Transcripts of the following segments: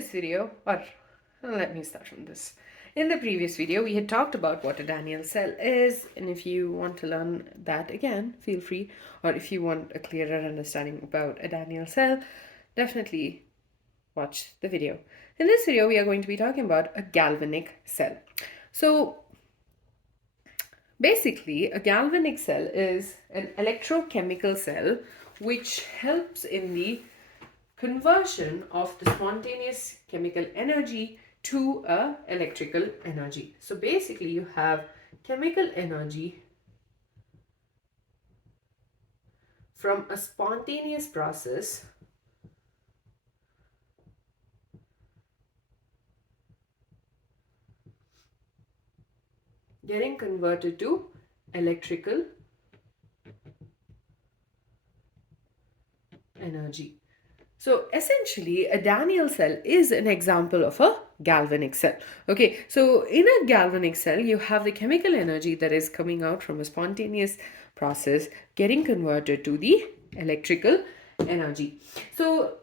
this video, or let me start from this. In the previous video, we had talked about what a Daniell cell is, and if you want to learn that again, feel free, or if you want a clearer understanding about a Daniell cell, definitely watch the video. In this video, we are going to be talking about a galvanic cell. So basically, a galvanic cell is an electrochemical cell which helps in the conversion of the spontaneous chemical energy to a electrical energy. So basically you have chemical energy from a spontaneous process getting converted to electrical energy. So essentially, a Daniell cell is an example of a galvanic cell. Okay, so in a galvanic cell, you have the chemical energy that is coming out from a spontaneous process getting converted to the electrical energy. So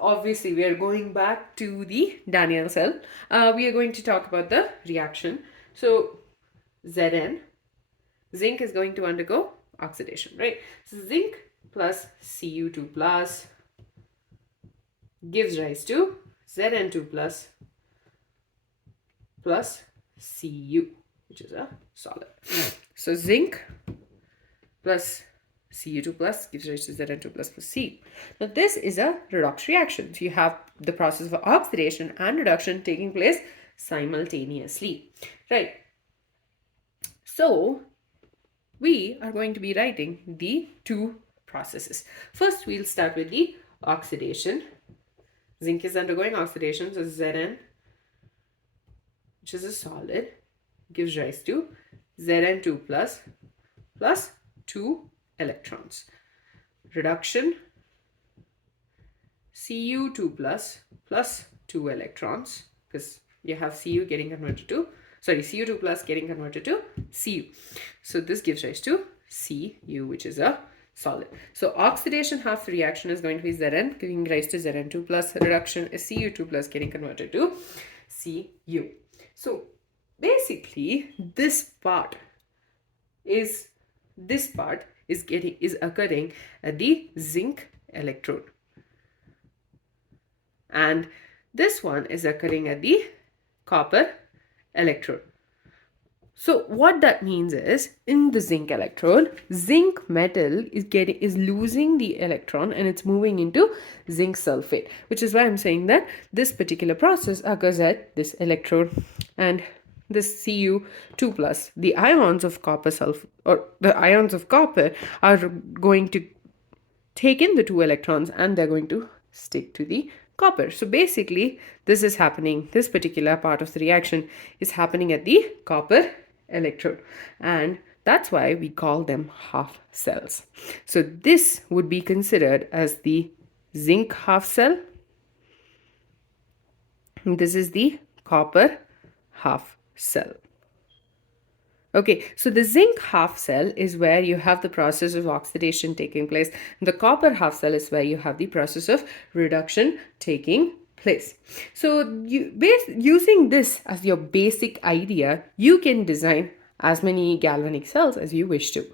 obviously, we are going back to the Daniell cell. We are going to talk about the reaction. So Zn, zinc is going to undergo oxidation, right? So zinc plus Cu2 plus gives rise to Zn2 plus Cu, which is a solid. So zinc plus Cu2 plus gives rise to Zn2 plus Cu. Now this is a redox reaction. So you have the process of oxidation and reduction taking place simultaneously, right? So we are going to be writing the two processes. First, we'll start with the oxidation. Zinc is undergoing oxidation, so Zn, which is a solid, gives rise to Zn2 plus 2 electrons. Reduction, Cu2 plus 2 electrons, because you have Cu getting converted to, Cu2 plus getting converted to Cu. So this gives rise to Cu, which is a solid. So oxidation half the reaction is going to be Zn, giving rise to Zn2 plus. Reduction is Cu2 plus getting converted to Cu. So basically this part is occurring at the zinc electrode, and this one is occurring at the copper electrode. So what that means is, in the zinc electrode, zinc metal is losing the electron and it's moving into zinc sulfate, which is why I'm saying that this particular process occurs at this electrode. And this Cu2 plus, the ions of copper are going to take in the 2 electrons and they're going to stick to the copper. So basically this is happening, this particular part of the reaction is happening at the copper electrode, and that's why we call them half cells. So this would be considered as the zinc half cell. This is the copper half cell. Okay, so the zinc half cell is where you have the process of oxidation taking place. The copper half cell is where you have the process of reduction taking place. So using this as your basic idea, you can design as many galvanic cells as you wish to.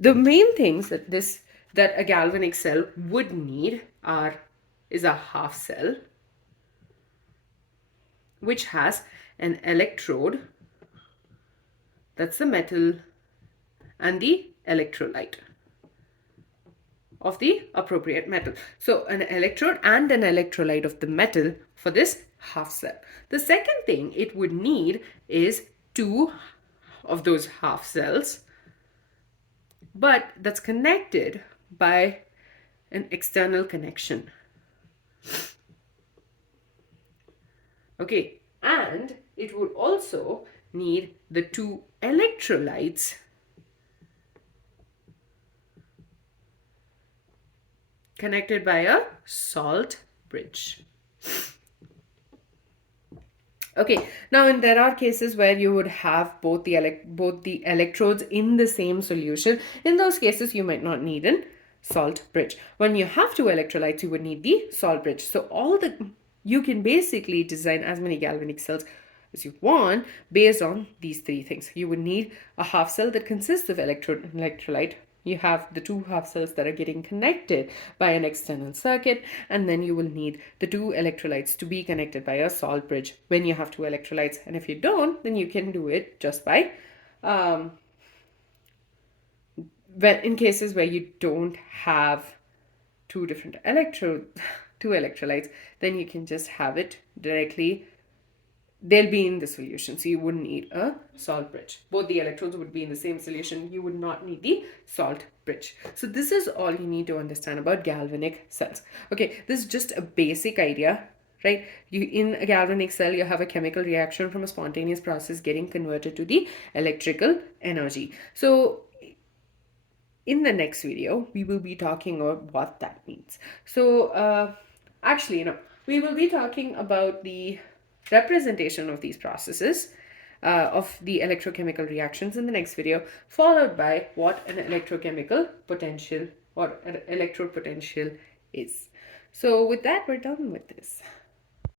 The main things that a galvanic cell would need is a half cell, which has an electrode, that's the metal, and the electrolyte of the appropriate metal. So an electrode and an electrolyte of the metal for this half cell. The second thing it would need is 2 of those half cells, but that's connected by an external connection. Okay, and it would also need the 2 electrolytes connected by a salt bridge. Okay, now and there are cases where you would have both the electrodes in the same solution. In those cases, you might not need an salt bridge. When you have 2 electrolytes, you would need the salt bridge. So all the you can basically design as many galvanic cells as you want based on these three things. You would need a half cell that consists of electrode and electrolyte. You have the two half cells that are getting connected by an external circuit, and then you will need the two electrolytes to be connected by a salt bridge when you have two electrolytes. And if you don't, then you can do it just by in cases where you don't have two electrolytes, then you can just have it directly. They'll be in the solution, so you wouldn't need a salt bridge. Both the electrodes would be in the same solution. You would not need the salt bridge. So this is all you need to understand about galvanic cells. Okay, this is just a basic idea, right? In a galvanic cell, you have a chemical reaction from a spontaneous process getting converted to the electrical energy. So in the next video, we will be talking about what that means. So we will be talking about the representation of these processes of the electrochemical reactions in the next video, followed by what an electrochemical potential or an electrode potential is. So with that, we're done with this.